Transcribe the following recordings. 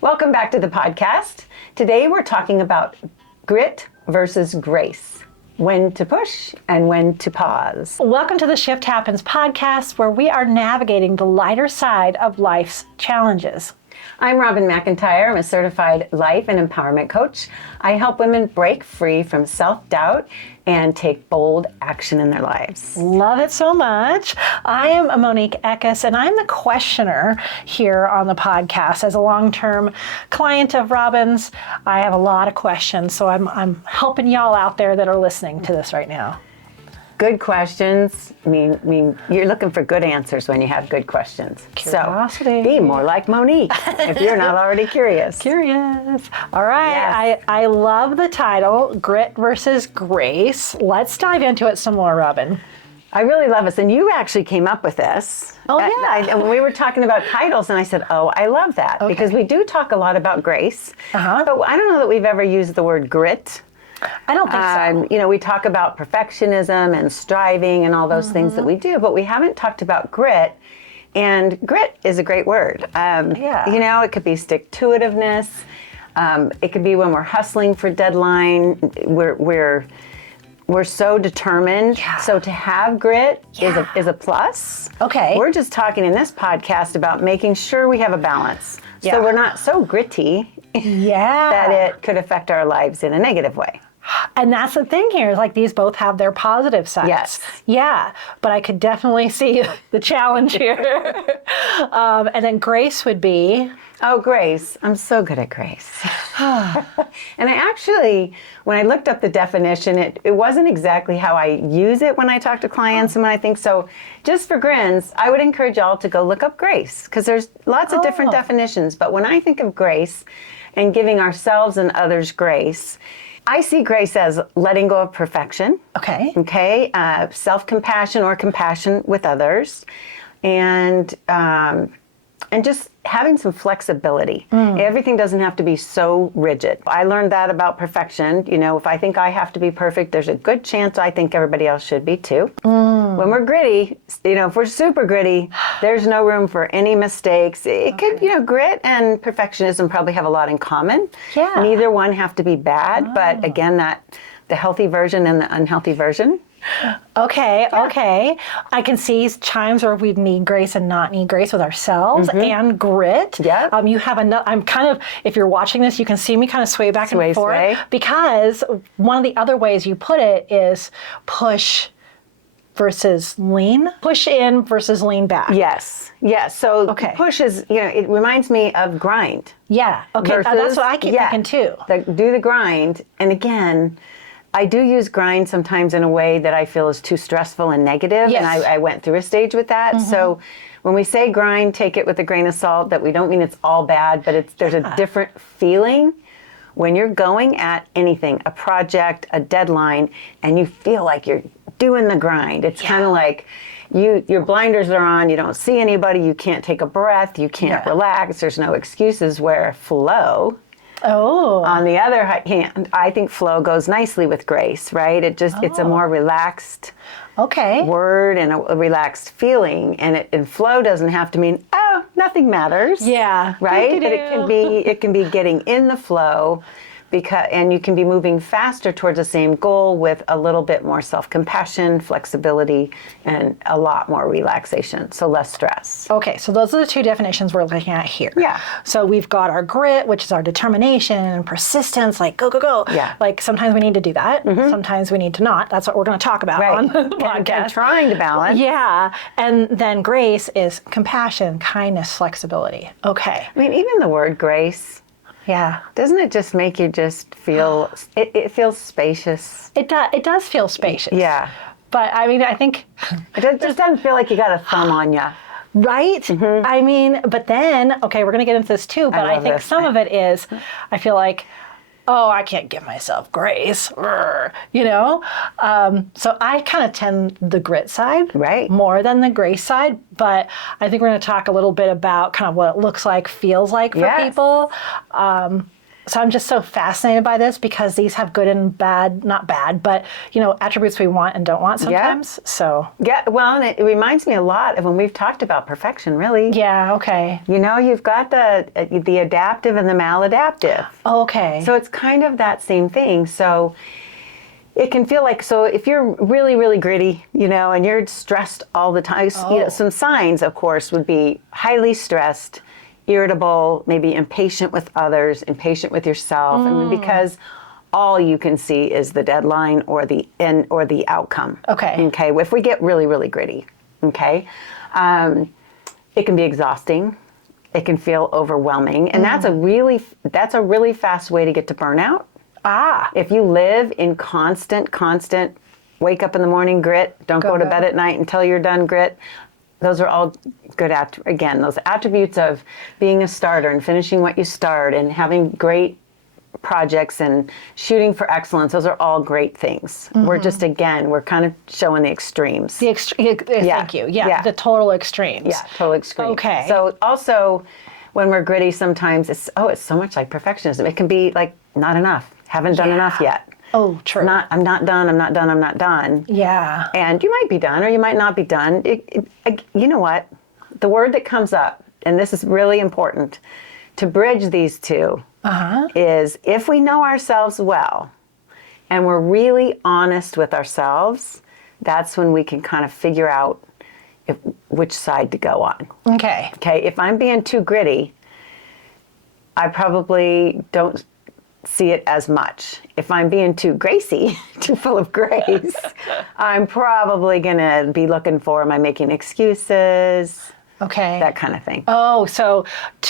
Welcome back to the podcast. Today we're talking about grit versus grace. When to push and when to pause. Welcome to the Shift Happens podcast, where we are navigating the lighter side of life's challenges. I'm McIntire. I'm a certified life and empowerment coach. I help women break free from self-doubt and take bold action in their lives. Love it so much. I am Monique, and I'm the questioner here on the podcast. As a long-term client of Robin's, I have a lot of questions, so I'm helping y'all out there that are listening to this right now. Good questions. I mean, you're looking for good answers when you have good questions. Curiosity. So be more like Monique if you're not already curious. Curious. All right. Yes. I love the title, Grit versus Grace. Let's dive into it some more, Robin. I really love this. And you actually came up with this. Oh, yeah. When we were talking about titles, and I said, oh, I love that. Okay. Because we do talk a lot about grace. Uh-huh. But I don't know that we've ever used the word grit. I don't think so. We talk about perfectionism and striving and all those things that we do, but we haven't talked about grit. And grit is a great word. It could be stick-to-itiveness. It could be when we're hustling for deadline. We're so determined. Yeah. So to have grit is a plus. Okay. We're just talking in this podcast about making sure we have a balance. Yeah. So we're not so gritty that it could affect our lives in a negative way. And that's the thing here, is like these both have their positive sides. Yes. Yeah, but I could definitely see the challenge here. And then grace would be? Oh, grace. I'm so good at grace. And I actually, when I looked up the definition, it wasn't exactly how I use it when I talk to clients and when I think so. Just for grins, I would encourage y'all to go look up grace, because there's lots of different definitions. But when I think of grace and giving ourselves and others grace, I see grace as letting go of perfection. Okay. Self-compassion or compassion with others, and just having some flexibility. Everything doesn't have to be so rigid. I learned that about perfection. If I think I have to be perfect, there's a good chance I think everybody else should be too. When we're gritty, if we're super gritty, there's no room for any mistakes. It could, grit and perfectionism probably have a lot in common. Yeah. Neither one have to be bad, but again, the healthy version and the unhealthy version. Okay. I can see times where we need grace and not need grace with ourselves and grit. Yeah. You have I'm kind of, if you're watching this, you can see me kind of sway back and forth. Because one of the other ways you put it is push versus lean. Push in versus lean back. Yes. So push is, it reminds me of grind. Yeah. Okay. That's what I keep thinking too. Do the grind. And again, I do use grind sometimes in a way that I feel is too stressful and negative. Yes. And I went through a stage with that. So when we say grind, take it with a grain of salt, that we don't mean it's all bad, but there's a different feeling when you're going at anything, a project, a deadline, and you feel like you're doing the grind. It's kind of like your blinders are on, you don't see anybody, you can't take a breath, you can't relax, there's no excuses. Where flow, on the other hand, I think flow goes nicely with grace, right? It's a more relaxed word and a relaxed feeling, and flow doesn't have to mean nothing matters. Yeah. Right? But it can be getting in the flow, and you can be moving faster towards the same goal with a little bit more self-compassion, flexibility, and a lot more relaxation, so less stress. Okay, so those are the two definitions we're looking at here. Yeah. So we've got our grit, which is our determination and persistence, like go, go, go. Yeah. Like sometimes we need to do that, sometimes we need to not. That's what we're going to talk about on the podcast. And trying to balance. Yeah, and then grace is compassion, kindness, flexibility. Okay. I mean, even the word grace, doesn't it just make you just feel, it feels spacious? It does feel spacious. Yeah. But I mean, I think it just doesn't feel like you got a thumb on you. Right? I mean, but then, we're going to get into this too, but I think some of it is, I feel like, I can't give myself grace, so I kind of tend the grit side more than the grace side, but I think we're going to talk a little bit about kind of what it looks like, feels like for people. So I'm just so fascinated by this because these have good and bad, not bad, but attributes we want and don't want sometimes. So Yeah, well, and it reminds me a lot of when we've talked about perfection, really. yeah, okay. You've got the adaptive and the maladaptive. Okay. So it's kind of that same thing. So it can feel like, so if you're really, really gritty, and you're stressed all the time, some signs, of course, would be highly stressed, irritable, maybe impatient with others, impatient with yourself, and because all you can see is the deadline or the end or the outcome. Okay. If we get really, really gritty, it can be exhausting. It can feel overwhelming, and that's a really fast way to get to burnout. If you live in constant, wake up in the morning grit, don't go to bed at night until you're done grit, those are all good, those attributes of being a starter and finishing what you start and having great projects and shooting for excellence. Those are all great things. We're just, we're kind of showing the extremes. Thank you. Yeah, the total extremes. Yeah, total extremes. Okay. So also, when we're gritty, sometimes it's so much like perfectionism. It can be like, not enough. Haven't done enough yet. Oh, true. I'm not done. Yeah. And you might be done or you might not be done. You know what? The word that comes up, and this is really important, to bridge these two, is if we know ourselves well and we're really honest with ourselves, that's when we can kind of figure out which side to go on. Okay. If I'm being too gritty, I probably don't see it as much. If I'm being too gracie, too full of grace, I'm probably going to be looking for, am I making excuses? Okay. That kind of thing. Oh, so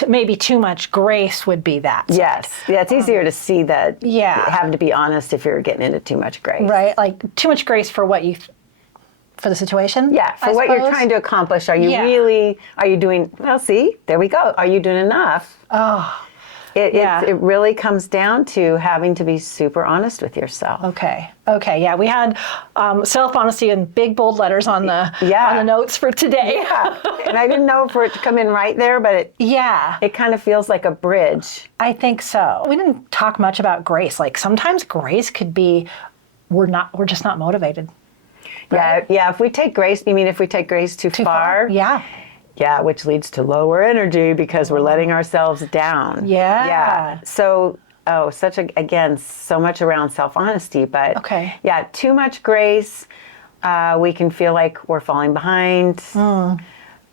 maybe too much grace would be that. Yes. Yeah, it's easier to see that. Yeah. Have to be honest if you're getting into too much grace. Right. Like too much grace for what for the situation? Yeah, for what you're trying to accomplish. Are you doing, well, see, there we go. Are you doing enough? Oh. It really comes down to having to be super honest with yourself. Okay. Yeah, we had self-honesty in big bold letters on the notes for today. Yeah, and I didn't know for it to come in right there, but it kind of feels like a bridge. I think so. We didn't talk much about grace. Like sometimes grace could be we're just not motivated. Right? Yeah. If we take grace, you mean if we take grace too far? Yeah. Yeah, which leads to lower energy because we're letting ourselves down. Yeah. So, so much around self-honesty, but too much grace, we can feel like we're falling behind.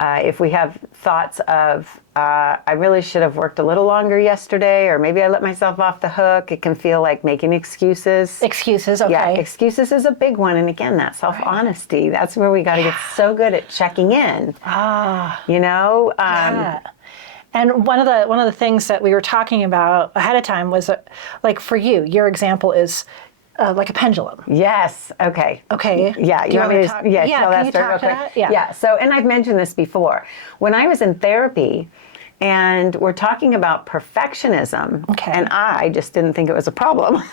If we have thoughts of, I really should have worked a little longer yesterday, or maybe I let myself off the hook, it can feel like making excuses. Excuses, okay. Yeah, excuses is a big one. And again, that self-honesty, that's where we got to get so good at checking in. And one of the things that we were talking about ahead of time was like for you, your example is like a pendulum. Yes. Okay. Yeah. You want me to talk? Tell that story real quick? Yeah. So, and I've mentioned this before. When I was in therapy, and we're talking about perfectionism, and I just didn't think it was a problem.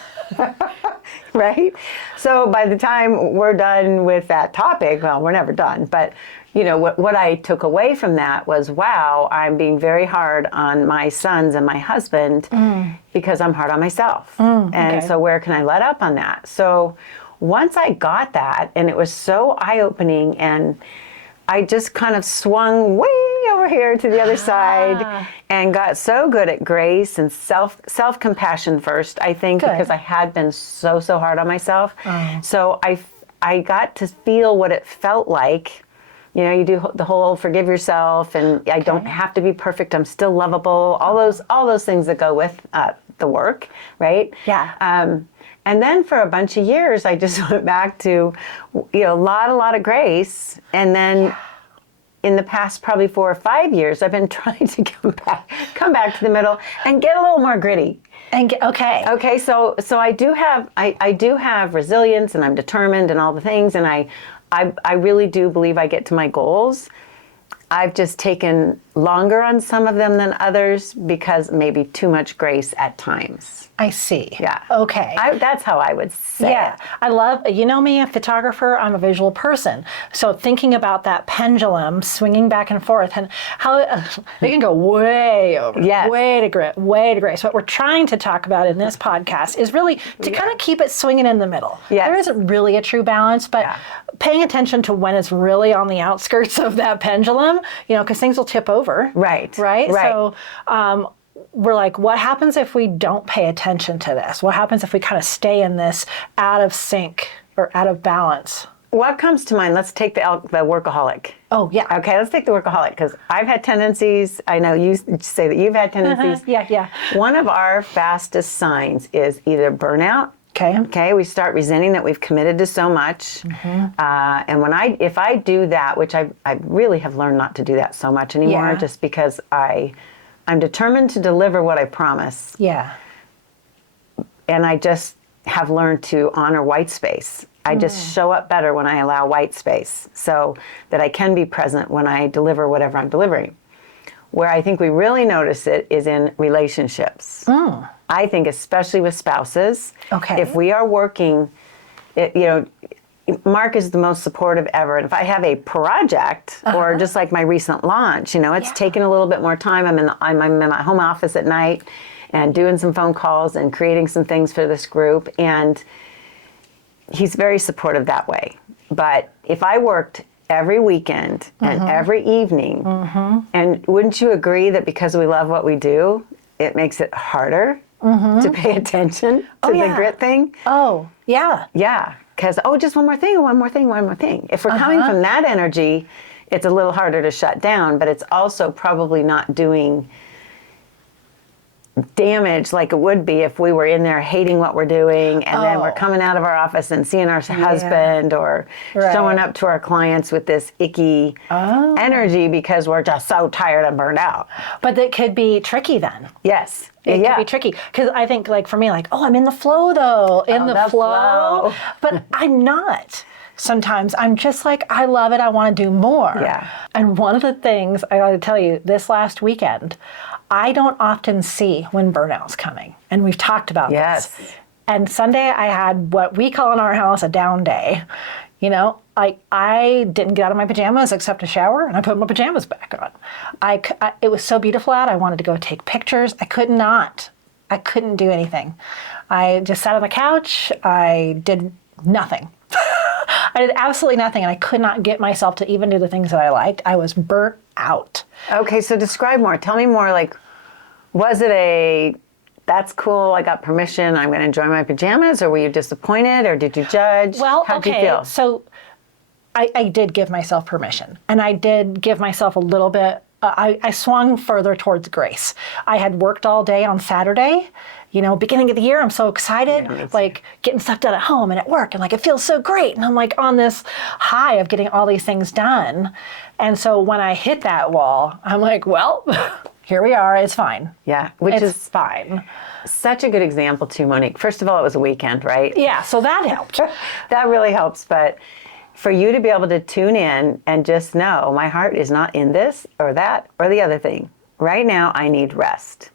Right? So by the time we're done with that topic, well, we're never done, but what I took away from that was, wow, I'm being very hard on my sons and my husband because I'm hard on myself. And so where can I let up on that? So once I got that, and it was so eye-opening, and I just kind of swung way over here to the other side and got so good at grace and self-compassion first, I think, because I had been so hard on myself. So I got to feel what it felt like. You do the whole forgive yourself, and I don't have to be perfect. I'm still lovable. All those things that go with the work, right? Yeah. And then for a bunch of years, I just went back to, a lot of grace. And then in the past probably 4 or 5 years, I've been trying to come back to the middle and get a little more gritty. Okay. So I do have resilience, and I'm determined, and all the things, and I really do believe I get to my goals. I've just taken longer on some of them than others because maybe too much grace at times. I see. Yeah. Okay. That's how I would say Yeah, it. I love, you know me, a photographer, I'm a visual person. So thinking about that pendulum swinging back and forth and how it can go way over, Yes. way to grace. What we're trying to talk about in this podcast is really to kind of keep it swinging in the middle. Yes. There isn't really a true balance, but paying attention to when it's really on the outskirts of that pendulum, you know, because things will tip over. Right. Right? Right. So, we're like, what happens if we don't pay attention to this? What happens if we kind of stay in this out of sync or out of balance? What comes to mind? Let's take the workaholic. Oh, yeah. Okay, let's take the workaholic because I've had tendencies. I know you say that you've had tendencies. Yeah. One of our fastest signs is either burnout. Okay, we start resenting that we've committed to so much. And if I do that, which I really have learned not to do that so much anymore, just because I'm determined to deliver what I promise. Yeah. And I just have learned to honor white space. I just show up better when I allow white space so that I can be present when I deliver whatever I'm delivering. Where I think we really notice it is in relationships. I think especially with spouses. Okay. If we are working, Mark is the most supportive ever. And if I have a project or just like my recent launch, it's taken a little bit more time. I'm in my home office at night and doing some phone calls and creating some things for this group. And he's very supportive that way. But if I worked every weekend and every evening, and wouldn't you agree that because we love what we do, it makes it harder to pay attention to the grit thing? Oh, yeah. Yeah, because, just one more thing. If we're coming from that energy, it's a little harder to shut down, but it's also probably not doing damage like it would be if we were in there hating what we're doing and then we're coming out of our office and seeing our husband or showing up to our clients with this icky energy because we're just so tired and burned out. But that could be tricky then. Yes. It could be tricky because I think, like for me, I'm in the flow though, the flow, but I'm not. Sometimes I'm just like, I love it. I want to do more. Yeah. And one of the things I got to tell you, this last weekend, I don't often see when burnout's coming. And we've talked about this. And Sunday I had what we call in our house a down day. I didn't get out of my pajamas except to shower, and I put my pajamas back on. It was so beautiful out. I wanted to go take pictures. I couldn't do anything. I just sat on the couch. I did nothing. I did absolutely nothing, and I could not get myself to even do the things that I liked. I was burnt out. Okay, so describe more. Tell me more, was it that's cool, I got permission, I'm going to enjoy my pajamas, or were you disappointed, or did you judge? Well, How'd you feel? So I did give myself permission, and I did give myself a little bit, I swung further towards grace. I had worked all day on Saturday. Beginning of the year, I'm so excited, getting stuff done at home and at work, and it feels so great. And I'm on this high of getting all these things done. And so when I hit that wall, I'm well, here we are, it's fine. Yeah, It's fine. Such a good example too, Monique. First of all, it was a weekend, right? Yeah, so that helped. That really helps, but for you to be able to tune in and just know my heart is not in this or that or the other thing. Right now, I need rest.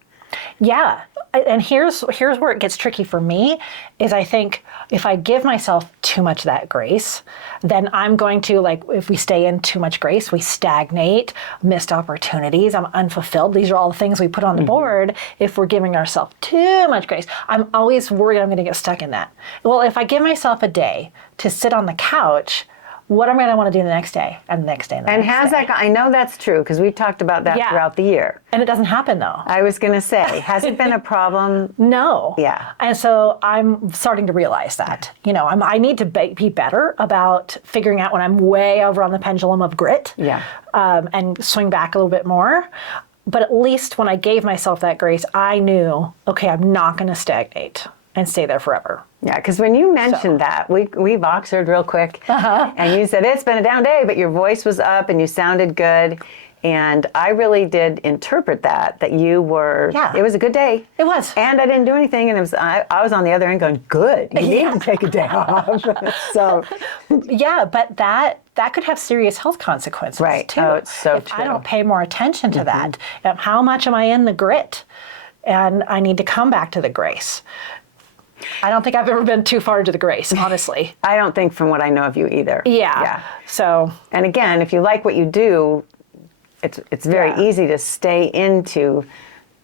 Yeah. And here's where it gets tricky for me is I think if I give myself too much of that grace, then I'm going to, if we stay in too much grace, we stagnate, missed opportunities, I'm unfulfilled. These are all the things we put on the board if we're giving ourselves too much grace. I'm always worried I'm going to get stuck in that. Well, if I give myself a day to sit on the couch, what am I going to want to do the next day and the next day and the next day? And has that, I know that's true because we've talked about that throughout the year. And it doesn't happen though. I was going to say, has it been a problem? No. Yeah. And so I'm starting to realize that, I need to be better about figuring out when I'm way over on the pendulum of grit and swing back a little bit more. But at least when I gave myself that grace, I knew, okay, I'm not going to stagnate and stay there forever. Yeah, because when you mentioned that, we Voxered real quick, and you said, it's been a down day, but your voice was up and you sounded good. And I really did interpret that you were, it was a good day. It was. And I didn't do anything, and I was on the other end going, good, you need to take a day off. So. Yeah, but that that could have serious health consequences Right. too. Oh, it's so if I true. don't pay more attention to that. And how much am I in the grit? And I need to come back to the grace. I don't think I've ever been too far into the grace, honestly. I don't think from what I know of you either. Yeah. So, And again, if you like what you do, it's very Yeah. easy to stay into,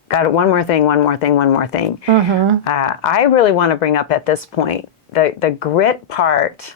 got one more thing, one more thing, one more thing. I really want to bring up at this point the grit part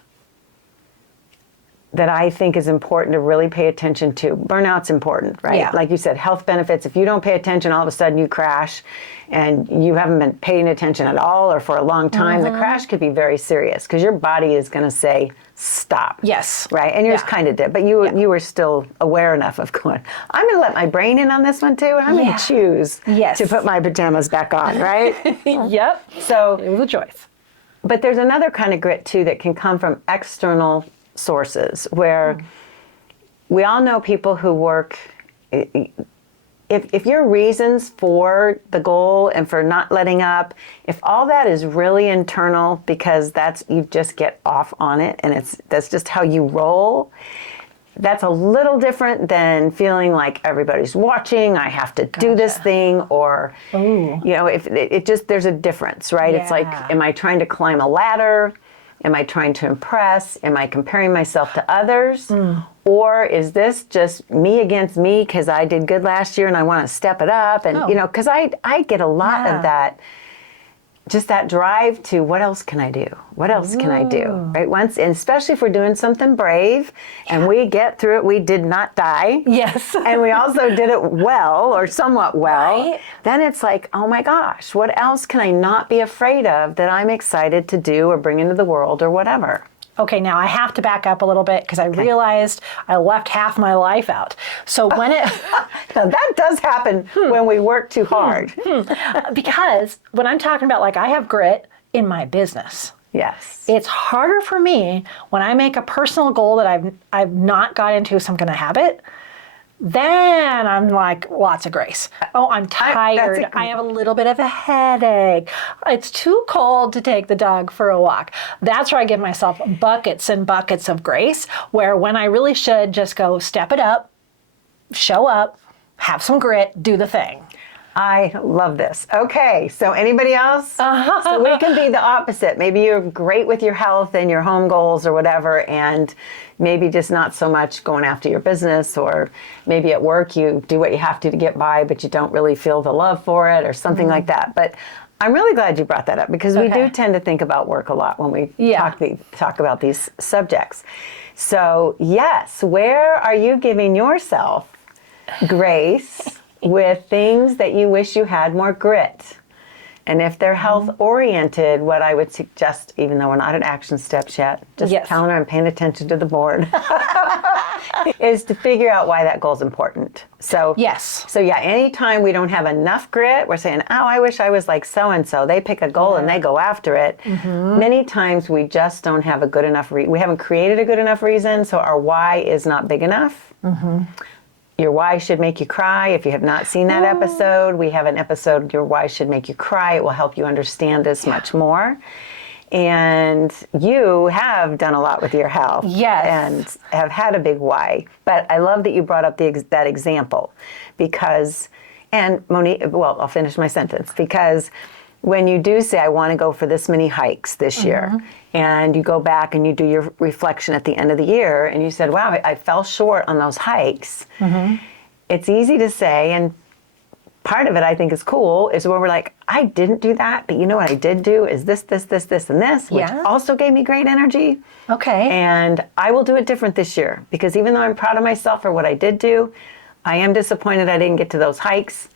that I think is important to really pay attention to. Burnout's important, right? Yeah. Like you said, health benefits. If you don't pay attention, all of a sudden you crash and you haven't been paying attention at all or for a long time, the crash could be very serious because your body is going to say, stop. yes. Right, and yours Yeah. kind of did, but you were still aware enough of going, I'm going to let my brain in on this one too, and I'm going Yeah. to choose Yes. to put my pajamas back on, right? Yep. So, It was a choice. but there's another kind of grit too that can come from external sources where we all know people who work. If your reasons for the goal and for not letting up, if all that is really internal because you just get off on it and that's just how you roll, that's a little different than feeling like everybody's watching, I have to do this thing, or if it just, there's a difference, right? It's like, Yeah. am I trying to climb a ladder? Am I trying to impress? Am I comparing myself to others? Or is this just me against me because I did good last year and I want to step it up? And, because I get a lot Yeah. of that, just that drive to what else can I do? What else can I do? Right? And especially if we're doing something brave and we get through it, we did not die. Yes. And we also did it well or somewhat well. Right. Then it's like, oh my gosh, what else can I not be afraid of that I'm excited to do or bring into the world or whatever? Okay, now I have to back up a little bit because I realized I left half my life out. So when Now that does happen when we work too hard. because when I'm talking about like I have grit in my business, Yes. it's harder for me when I make a personal goal that I've not got into some kind of habit. Then I'm like, lots of grace. Oh, I'm tired. I have a little bit of a headache. It's too cold to take the dog for a walk. That's where I give myself buckets and buckets of grace, where when I really should just go step it up, show up, have some grit, do the thing. I love this. Okay, so anybody else? So we can be the opposite. Maybe you're great with your health and your home goals or whatever, and maybe just not so much going after your business, or maybe at work you do what you have to get by, but you don't really feel the love for it or something like that. But I'm really glad you brought that up because we do tend to think about work a lot when we talk about these subjects. So yes, where are you giving yourself grace with things that you wish you had more grit? And if they're health oriented, what I would suggest, even though we're not at action steps yet, just telling her I'm paying attention to the board, is to figure out why that goal is important. So So yeah, anytime we don't have enough grit, we're saying, oh, I wish I was like so-and-so. They pick a goal and they go after it. Many times we just don't have a good enough we haven't created a good enough reason, so our why is not big enough. Your why should make you cry. If you have not seen that episode, we have an episode, Your Why Should Make You Cry. It will help you understand this much more. And you have done a lot with your health. And have had a big why. But I love that you brought up that example because, and Monique, well, I'll finish my sentence, because when you do say, I want to go for this many hikes this year, and you go back and you do your reflection at the end of the year, and you said, wow, I fell short on those hikes. It's easy to say, and part of it I think is cool, is where we're like, I didn't do that, but you know what I did do is this, and this, which also gave me great energy. And I will do it different this year, because even though I'm proud of myself for what I did do, I am disappointed I didn't get to those hikes.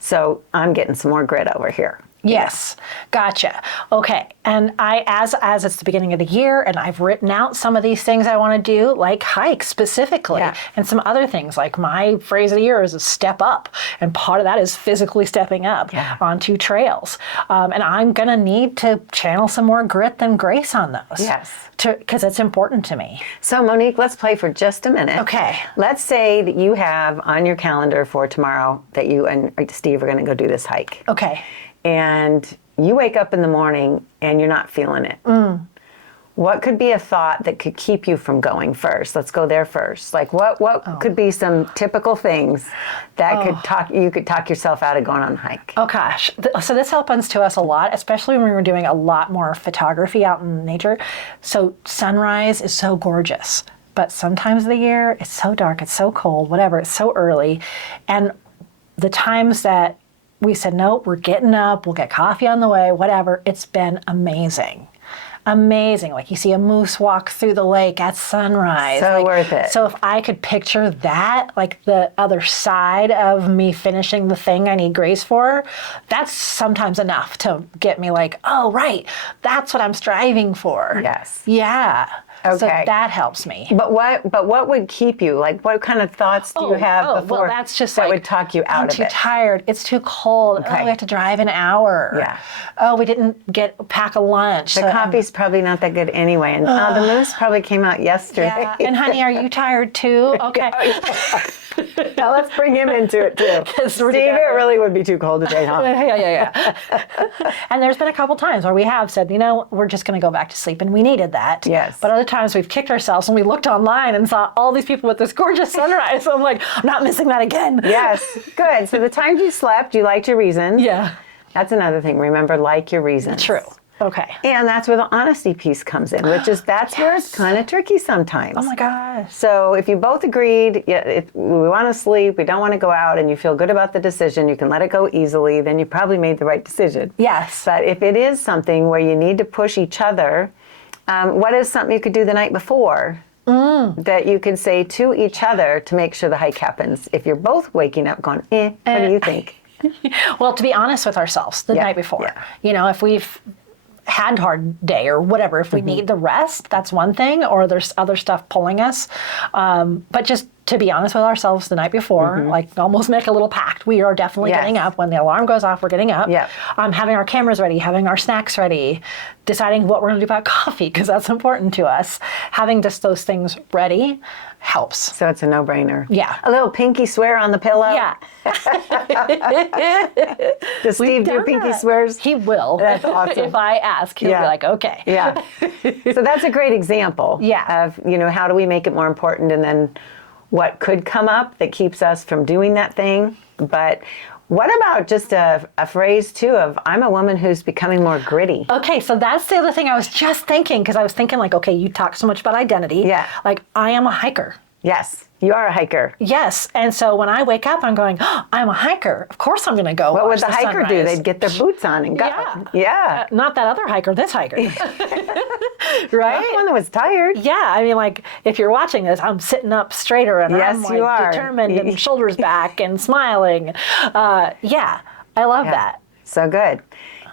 So I'm getting some more grit over here. Yes, gotcha. Okay, and as it's the beginning of the year, and I've written out some of these things I want to do, like hike specifically, and some other things. Like my phrase of the year is a step up, and part of that is physically stepping up onto trails. And I'm gonna need to channel some more grit than grace on those. Because it's important to me. So Monique, let's play for just a minute. Okay. Let's say that you have on your calendar for tomorrow that you and Steve are going to go do this hike. Okay. And you wake up in the morning and you're not feeling it. what could be a thought that could keep you from going first? Let's go there first. Like what could be some typical things that you could talk yourself out of going on a hike? Oh gosh. So this happens to us a lot, especially when we were doing a lot more photography out in nature. So sunrise is so gorgeous, but sometimes of the year it's so dark, it's so cold, whatever, it's so early. And the times that we said, no, we're getting up, we'll get coffee on the way, whatever, it's been amazing. Amazing. Like you see a moose walk through the lake at sunrise. So worth it. So if I could picture that, like the other side of me finishing the thing I need grace for, that's sometimes enough to get me like, oh, right, that's what I'm striving for. Yes. Yeah. Okay. So that helps me. But what would keep you? Like, what kind of thoughts do you have before well, that's just that like, would talk you out I'm of it? too tired. It's too cold. Okay. Oh, we have to drive an hour. Yeah. Oh, we didn't pack a lunch. The coffee's probably not that good anyway, and the moose probably came out yesterday. Yeah. And honey, are you tired too? Okay. Now let's bring him into it too. Steve, it really would be too cold today, huh? Yeah. And there's been a couple times where we have said, we're just going to go back to sleep, and we needed that. Yes. But other times we've kicked ourselves when we looked online and saw all these people with this gorgeous sunrise. So I'm like, I'm not missing that again. Yes, good. So the times you slept, you liked your reasons. Yeah. That's another thing. Remember, like your reasons. True. Okay. And that's where the honesty piece comes in, which is where it's kind of tricky sometimes. Oh my gosh. So if you both agreed, we want to sleep, we don't want to go out, and you feel good about the decision, you can let it go easily, then you probably made the right decision. Yes. But if it is something where you need to push each other, what is something you could do the night before that you can say to each other to make sure the hike happens? If you're both waking up going, what do you think? Well, to be honest with ourselves the night before. Yeah. If we've had a hard day or whatever, if we need the rest, that's one thing, or there's other stuff pulling us. But just to be honest with ourselves the night before, like almost make a little pact. We are definitely getting up. When the alarm goes off, we're getting up. Yeah. Having our cameras ready, having our snacks ready, deciding what we're going to do about coffee, because that's important to us. Having just those things ready helps. So it's a no-brainer. Yeah. A little pinky swear on the pillow. Yeah. Does Steve do pinky swears? He will. That's awesome. If I ask, he'll be like, okay. Yeah. So that's a great example of, how do we make it more important, and then what could come up that keeps us from doing that thing. But what about just a phrase too of, I'm a woman who's becoming more gritty? Okay, so that's the other thing I was just thinking, because I was thinking like, okay, you talk so much about identity. Yeah. Like, I am a hiker. Yes, you are a hiker. Yes, and so when I wake up, I'm going, I'm a hiker. Of course I'm going to go What would watch the hiker do? sunrise. They'd get their boots on and go. Yeah. Not that other hiker, this hiker. Right? That one that was tired. Yeah, I mean, like, if you're watching this, I'm sitting up straighter and Yes, I'm like you are. determined and shoulders back and smiling. Yeah, I love that. So good.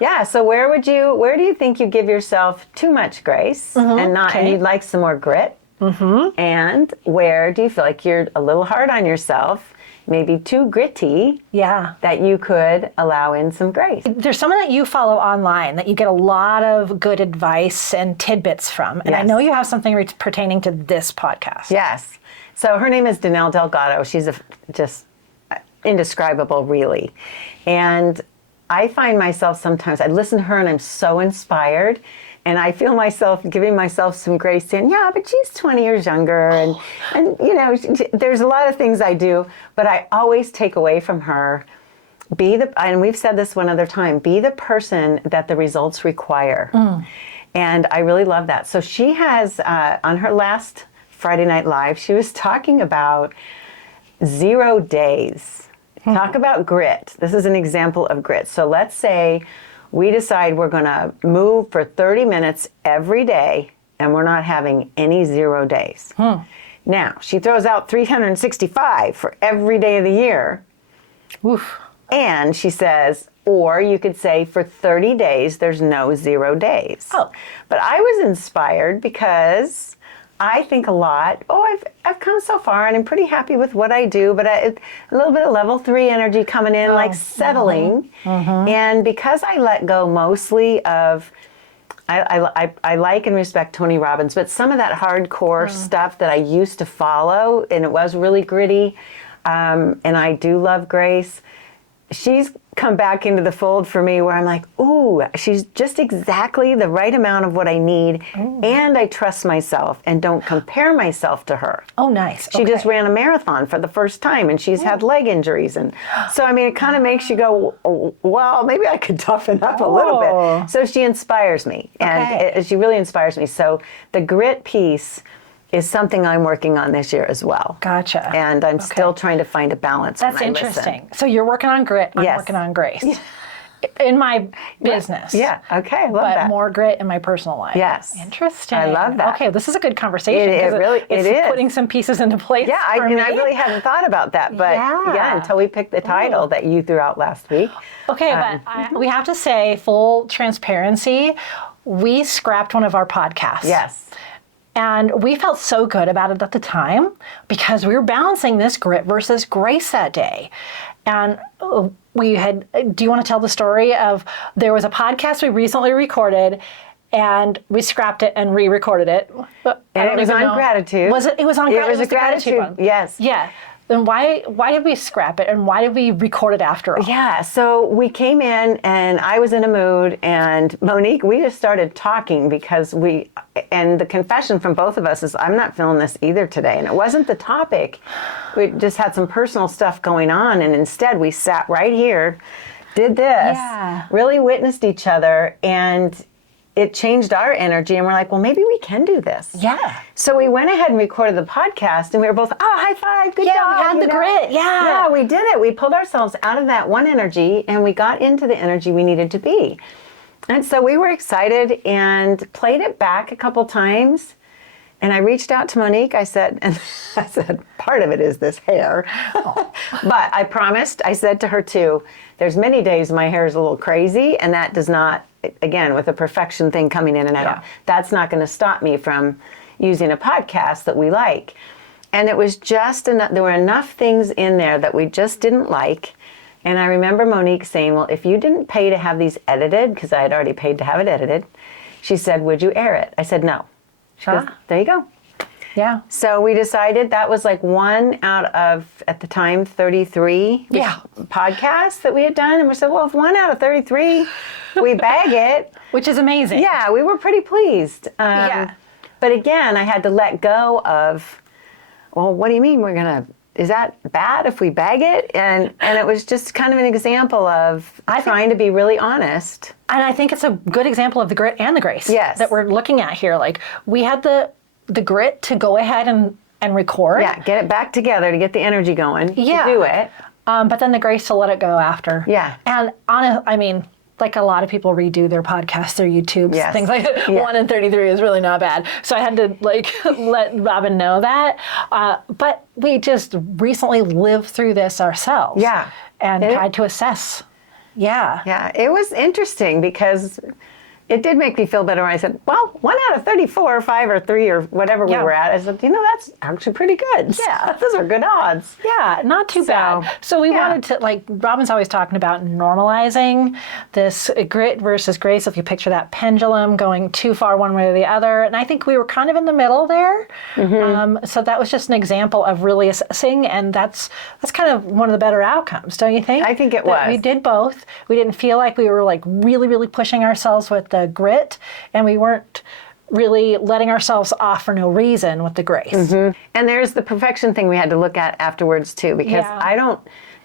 Yeah, so where do you think you give yourself too much grace and you'd like some more grit? And where do you feel like you're a little hard on yourself, maybe too gritty, that you could allow in some grace? There's someone that you follow online that you get a lot of good advice and tidbits from. And I know you have something pertaining to this podcast. Yes. So her name is Danelle Delgado. She's just indescribable, really. And I find myself sometimes, I listen to her and I'm so inspired. And I feel myself giving myself some grace, saying, yeah, but she's 20 years younger. And there's a lot of things I do, but I always take away from her, and we've said this one other time, be the person that the results require. And I really love that. So she has, on her last Friday Night Live, she was talking about 0 days. Talk about grit. This is an example of grit. So let's say we decide we're going to move for 30 minutes every day, and we're not having any 0 days. Now, she throws out 365 for every day of the year. Oof. And she says, or you could say for 30 days, there's no 0 days. Oh. But I was inspired because I think a lot, I've come so far and I'm pretty happy with what I do, but a little bit of level 3 energy coming in, like settling. And because I let go mostly of, I like and respect Tony Robbins, but some of that hardcore stuff that I used to follow, and it was really gritty, and I do love Grace. She's come back into the fold for me where I'm like, ooh, she's just exactly the right amount of what I need. And I trust myself and don't compare myself to her. Oh, nice. She just ran a marathon for the first time and she's had leg injuries. And so, I mean, it kind of makes you go, oh, well, maybe I could toughen up a little bit. So she inspires me and she really inspires me. So the grit piece is something I'm working on this year as well. Gotcha. And I'm still trying to find a balance. That's interesting. So you're working on grit, I'm working on grace. In my business. Yeah, okay, I love that. But more grit in my personal life. Yes. Interesting. I love that. Okay, this is a good conversation. It is. Putting some pieces into place. Yeah, I really hadn't thought about that, but until we picked the title that you threw out last week. Okay, but we have to say, full transparency, we scrapped one of our podcasts. Yes. And we felt so good about it at the time because we were balancing this grit versus grace that day. And we had, do you want to tell the story of, there was a podcast we recently recorded and we scrapped it and re-recorded it. And it was on gratitude. Was it? It was on gratitude. It was a gratitude one. Yes. Yeah. Then why did we scrap it and why did we record it after all? Yeah, so we came in and I was in a mood and Monique, we just started talking because and the confession from both of us is I'm not feeling this either today. And it wasn't the topic. We just had some personal stuff going on and instead we sat right here, did this, really witnessed each other and it changed our energy and we're like, well, maybe we can do this. Yeah. So we went ahead and recorded the podcast and we were both, high five, good job. We had the grit, Yeah, we did it. We pulled ourselves out of that one energy and we got into the energy we needed to be. And so we were excited and played it back a couple times. And I reached out to Monique, I said, part of it is this hair. But I promised, I said to her too, there's many days my hair is a little crazy and that does not, again, with the perfection thing coming in and out, that's not going to stop me from using a podcast that we like. And it was just, there were enough things in there that we just didn't like. And I remember Monique saying, well, if you didn't pay to have these edited, because I had already paid to have it edited, she said, would you air it? I said, no. She goes, there you go. Yeah. So we decided that was like one out of, at the time, 33 podcasts that we had done. And we said, well, if 1 out of 33, we bag it. Which is amazing. Yeah, we were pretty pleased. But again, I had to let go of, well, what do you mean is that bad if we bag it? And it was just kind of an example of trying to be really honest. And I think it's a good example of the grit and the grace that we're looking at here. Like, we had the grit to go ahead and record. Yeah, get it back together to get the energy going to do it. But then the grace to let it go after. Yeah. And I mean, like a lot of people redo their podcasts, their YouTubes, things like that. 1 in 33 is really not bad. So I had to let Robin know that. But we just recently lived through this ourselves. Yeah. And tried to assess. Yeah. Yeah, it was interesting because it did make me feel better when I said, well, 1 out of 34 or 5 or 3 or whatever we were at. I said, that's actually pretty good. Yeah. Those are good odds. Yeah, not too bad. So we wanted to, Robin's always talking about normalizing this grit versus grace. If you picture that pendulum going too far one way or the other. And I think we were kind of in the middle there. Mm-hmm. So that was just an example of really assessing. And that's kind of one of the better outcomes, don't you think? I think it was. We did both. We didn't feel like we were really, really pushing ourselves with the grit, and we weren't really letting ourselves off for no reason with the grace. Mm-hmm. And there's the perfection thing we had to look at afterwards too, because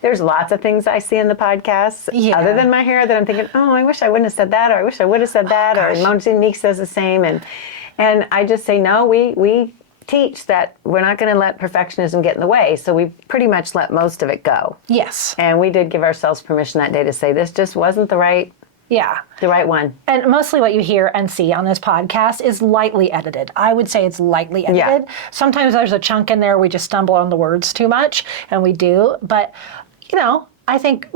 there's lots of things I see in the podcasts other than my hair that I'm thinking, oh, I wish I wouldn't have said that, or I wish I would have said that, or Monique says the same. And I just say, no, we teach that we're not going to let perfectionism get in the way. So we pretty much let most of it go. Yes. And we did give ourselves permission that day to say, this just wasn't the right one. And mostly what you hear and see on this podcast is lightly edited. I would say it's lightly edited. Yeah. Sometimes there's a chunk in there we just stumble on the words too much, and we do. But, I think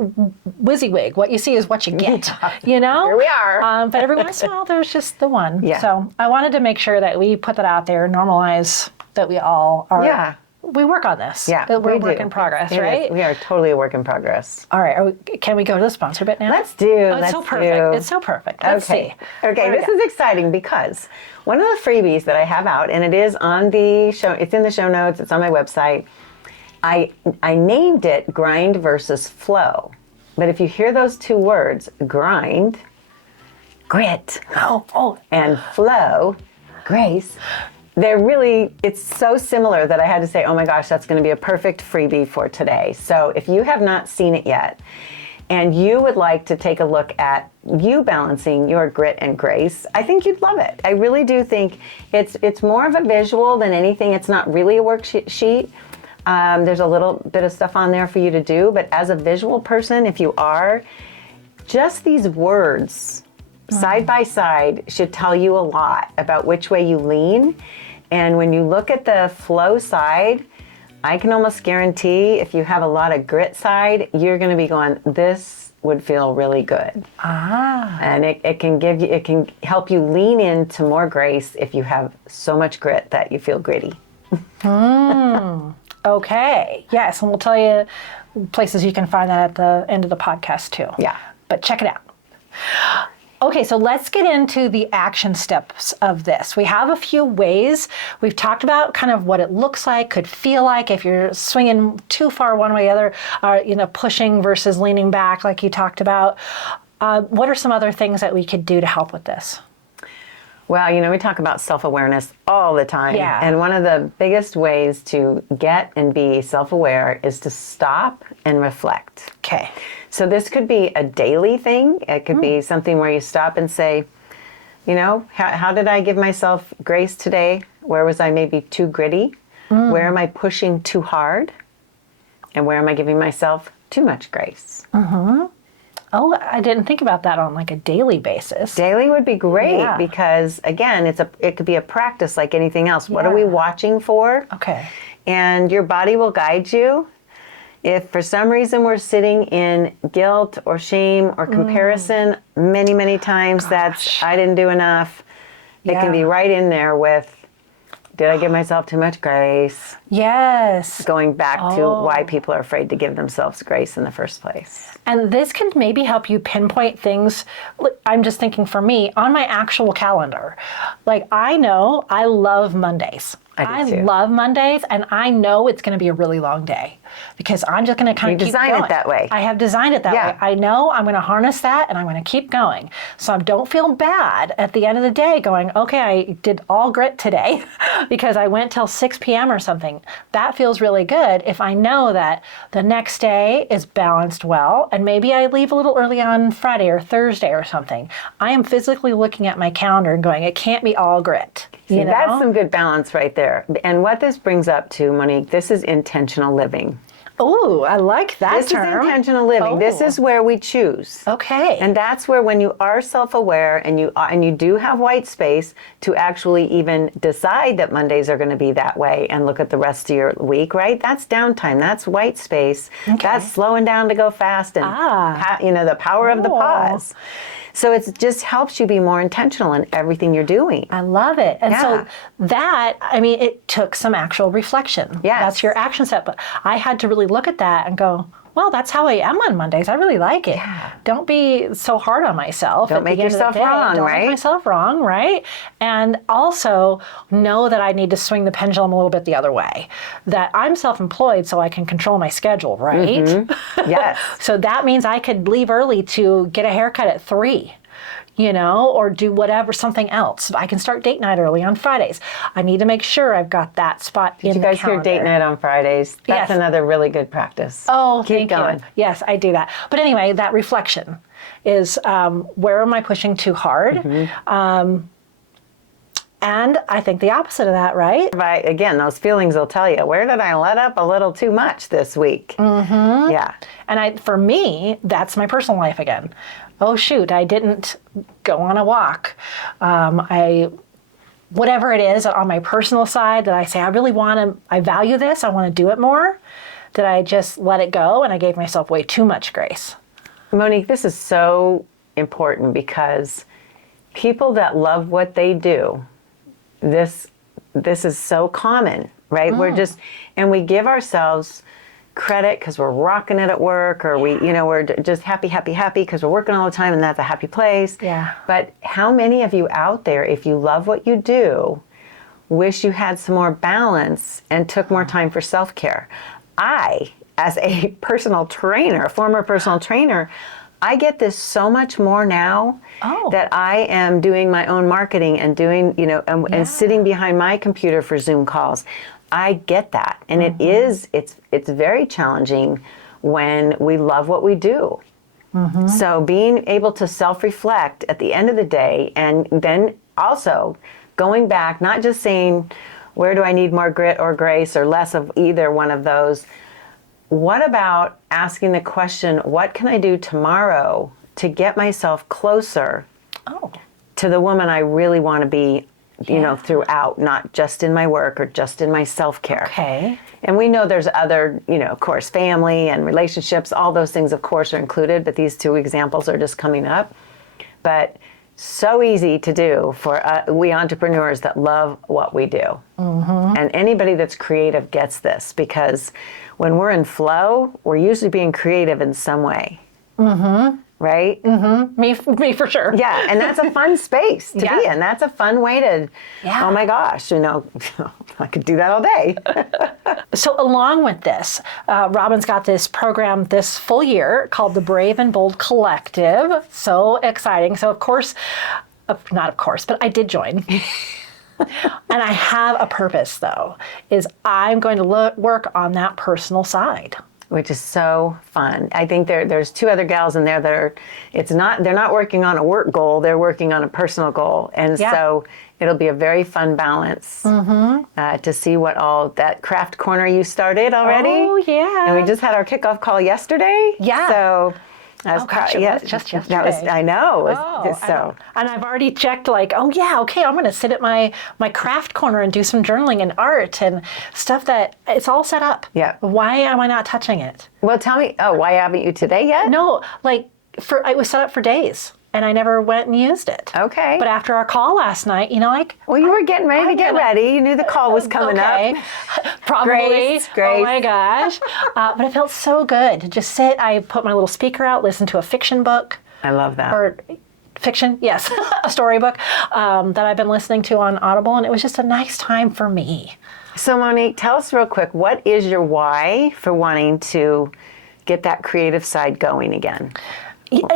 WYSIWYG, what you see is what you get, Here we are. But every once in a while, there's just the one. Yeah. So I wanted to make sure that we put that out there, normalize that we all are. Yeah. We work on this. Yeah, we're a work in progress, right? We are totally a work in progress. All right. Can we go to the sponsor bit now? Let's do. It's so perfect. It's so perfect. Let's see. Okay, this is exciting because one of the freebies that I have out, and it is on the show, it's in the show notes, it's on my website. I named it Grind versus Flow. But if you hear those two words, grind, grit, and flow, grace, it's so similar that I had to say, oh my gosh, that's going to be a perfect freebie for today. So if you have not seen it yet, and you would like to take a look at you balancing your grit and grace, I think you'd love it. I really do think it's more of a visual than anything. It's not really a worksheet. There's a little bit of stuff on there for you to do, but as a visual person, if you are, just these words side by side should tell you a lot about which way you lean. And when you look at the flow side, I can almost guarantee if you have a lot of grit side, you're going to be going, this would feel really good. And it can help you lean into more grace if you have so much grit that you feel gritty. Okay. Yes, and we'll tell you places you can find that at the end of the podcast too. Yeah. But check it out. Okay, so let's get into the action steps of this. We have a few ways. We've talked about kind of what it looks like, could feel like if you're swinging too far one way or the other, pushing versus leaning back like you talked about. What are some other things that we could do to help with this? Well, we talk about self-awareness all the time. Yeah. And one of the biggest ways to get and be self-aware is to stop and reflect. Okay. So this could be a daily thing. It could be something where you stop and say, how did I give myself grace today? Where was I maybe too gritty? Where am I pushing too hard? And where am I giving myself too much grace? Oh, I didn't think about that on like a daily basis. Daily would be great because, again, it could be a practice like anything else. What are we watching for? Okay. And your body will guide you. If for some reason we're sitting in guilt or shame or comparison, many, many times that's, I didn't do enough. It can be right in there with, did I give myself too much grace? Yes. Going back to why people are afraid to give themselves grace in the first place. And this can maybe help you pinpoint things. I'm just thinking for me, on my actual calendar, like I know I love Mondays. I do too. Love Mondays, and I know it's going to be a really long day because I'm just going to kind of keep going. You design it that way. I have designed it that way. I know I'm going to harness that, and I'm going to keep going. So I don't feel bad at the end of the day going, okay, I did all grit today because I went till 6 p.m. or something. That feels really good if I know that the next day is balanced well, and maybe I leave a little early on Friday or Thursday or something. I am physically looking at my calendar and going, it can't be all grit. See, that's some good balance right there. And what this brings up to, Monique, this is intentional living. Oh, I like that term. This is intentional living. This is where we choose. Okay. And that's where when you are self-aware and you do have white space to actually even decide that Mondays are going to be that way and look at the rest of your week, right? That's downtime. That's white space. Okay. That's slowing down to go fast and the power of the pause. So it just helps you be more intentional in everything you're doing. I love it. And so that, it took some actual reflection. Yes. That's your action step. But I had to really look at that and go, well, that's how I am on Mondays. I really like it. Yeah. Don't be so hard on myself. Don't make yourself wrong, Don't right? make myself wrong, right? And also know that I need to swing the pendulum a little bit the other way. That I'm self-employed so I can control my schedule, right? Mm-hmm. Yes. So that means I could leave early to get a haircut at 3. Or do whatever, something else. I can start date night early on Fridays. I need to make sure I've got that spot in the calendar. Did you guys hear date night on Fridays? That's another really good practice. Oh, Keep going. You. Yes, I do that. But anyway, that reflection is where am I pushing too hard? Mm-hmm. And I think the opposite of that, right? Again, those feelings will tell you, where did I let up a little too much this week? Mm-hmm. Yeah. And for me, that's my personal life again. Oh, shoot, I didn't go on a walk. Whatever it is on my personal side that I say, I value this, I want to do it more. Did I just let it go and I gave myself way too much grace? Monique, this is so important because people that love what they do, this is so common, right? We give ourselves credit because we're rocking it at work, or we're just happy because we're working all the time and that's a happy place. Yeah. But how many of you out there, if you love what you do, wish you had some more balance and took more time for self-care? I as a personal trainer, a former personal trainer, I get this so much more now that I am doing my own marketing and doing, and sitting behind my computer for Zoom calls. I get that. And it's very challenging when we love what we do. So being able to self-reflect at the end of the day, and then also going back, not just saying, where do I need more grit or grace or less of either one of those? What about asking the question, what can I do tomorrow to get myself closer to the woman I really want to be, throughout, not just in my work or just in my self-care. Okay. And we know there's other, of course, family and relationships, all those things, of course, are included, but these two examples are just coming up. But so easy to do for we entrepreneurs that love what we do. And anybody that's creative gets this, because when we're in flow, we're usually being creative in some way. Right? Me for sure. Yeah, and that's a fun space to be in. That's a fun way to, oh my gosh, I could do that all day. So along with this, Robin's got this program this full year called the Brave and Bold Collective. So exciting. So not of course, but I did join. And I have a purpose, though, is I'm going to work on that personal side. Which is so fun. I think there's two other gals in there that they're not working on a work goal, they're working on a personal goal. And so it'll be a very fun balance to see what all that craft corner you started already. Oh, yeah. And we just had our kickoff call yesterday. Yeah. So It was just yesterday. I know. And I've already checked I'm going to sit at my craft corner and do some journaling and art and stuff that it's all set up. Yeah. Why am I not touching it? Well, tell me, why haven't you today yet? No, it was set up for days and I never went and used it. Okay. But after our call last night, well, you were getting ready to get ready. You knew the call was coming up. Probably. Grace. Oh my gosh. But it felt so good to just sit. I put my little speaker out, listen to a fiction book. I love that. Or fiction, yes, a storybook that I've been listening to on Audible, and it was just a nice time for me. So Monique, tell us real quick, what is your why for wanting to get that creative side going again?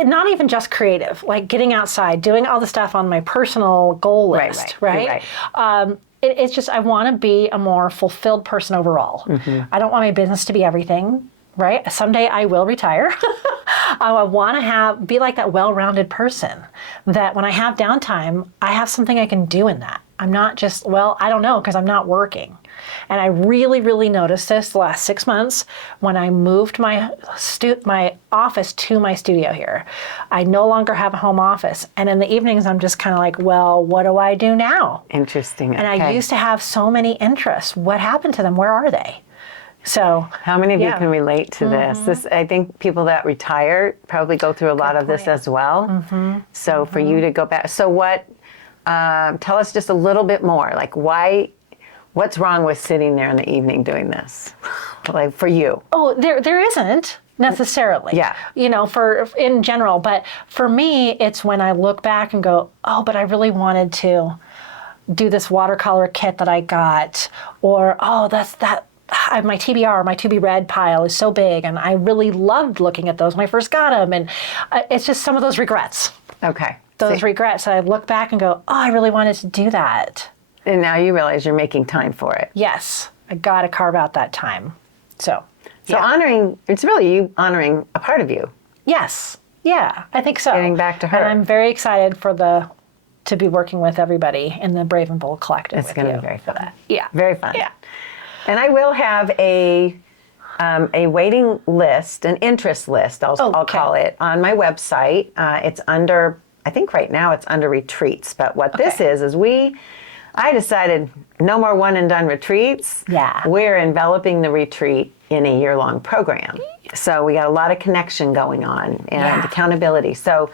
Not even just creative, like getting outside, doing all the stuff on my personal goal list, right? It's just, I want to be a more fulfilled person overall. I don't want my business to be everything, right? Someday I will retire. I want to be like that well-rounded person that when I have downtime, I have something I can do in that. I'm not just, I don't know, because I'm not working. And I really, really noticed this the last 6 months when I moved my office to my studio here. I no longer have a home office. And in the evenings, I'm just kind of like, what do I do now? Interesting. And I used to have so many interests. What happened to them? Where are they? So how many of you can relate to this? I think people that retire probably go through a lot of this as well. So for you to go back, so tell us just a little bit more, like what's wrong with sitting there in the evening doing this, like for you? Oh, there isn't necessarily. Yeah. For in general, but for me, it's when I look back and go, but I really wanted to do this watercolor kit that I got, or my TBR, my To Be Read pile is so big, and I really loved looking at those when I first got them, and it's just some of those regrets. Okay. Those regrets that I look back and go, I really wanted to do that. And now you realize you're making time for it. Yes, I got to carve out that time. So honoring, it's really you honoring a part of you. Yes, yeah, I think so. Getting back to her. And I'm very excited to be working with everybody in the Brave and Bold Collective. It's going to be very fun. Yeah. Very fun. Yeah. And I will have a waiting list, an interest list, I'll call it, on my website. It's under, I think right now it's under retreats. But what this is I decided no more one and done retreats. Yeah. We're enveloping the retreat in a year-long program. So we got a lot of connection going on and accountability. So,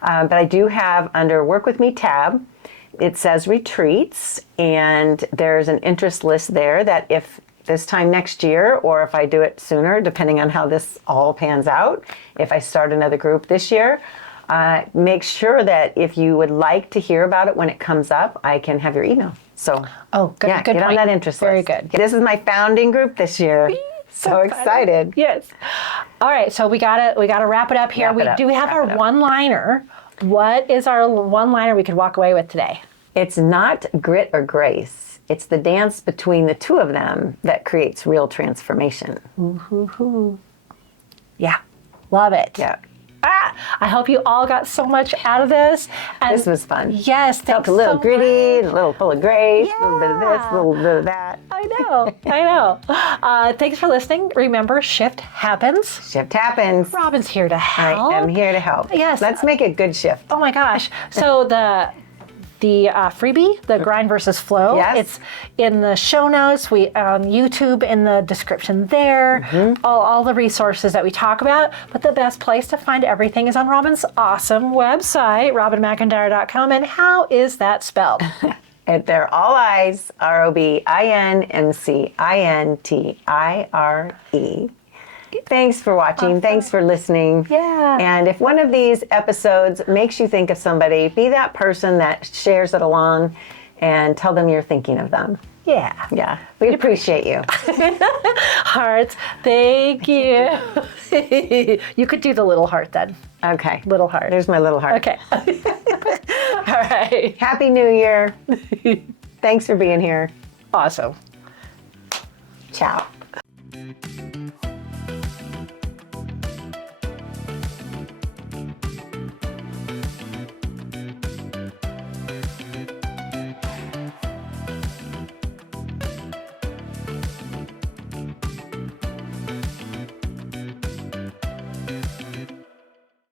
but I do have under Work With Me tab, it says retreats, and there's an interest list there that if this time next year, or if I do it sooner, depending on how this all pans out, if I start another group this year, make sure that if you would like to hear about it when it comes up, I can have your email. So good get on that interest list. Very good. This is my founding group this year. So excited. Yes. All right, so we gotta wrap it up here. Do we have our one-liner? What is our one-liner we could walk away with today? It's not grit or grace. It's the dance between the two of them that creates real transformation. Ooh. Yeah, love it. Yeah. I hope you all got so much out of this. And This was fun. Yes, Felt a little gritty, a little full of grace, a little bit of this, a little bit of that. I know. Thanks for listening. Remember, shift happens. Shift happens. Robin's here to help. I am here to help. Yes. Let's make a good shift. Oh my gosh. So the freebie, the grind versus flow, Yes. it's in the show notes. We on YouTube in the description there. All the resources that we talk about. But the best place to find everything is on Robin's awesome website, robinmcintire.com. And how is that spelled? And they're all I's, ROBINMCINTIRE. Thanks for watching. Awesome. Thanks for listening. Yeah. And if one of these episodes makes you think of somebody, be that person that shares it along and tell them you're thinking of them. Yeah. Yeah. We'd appreciate you. Hearts. Thank you. You could do the little heart then. Okay. Little heart. There's my little heart. Okay. All right. Happy New Year. Thanks for being here. Awesome. Ciao.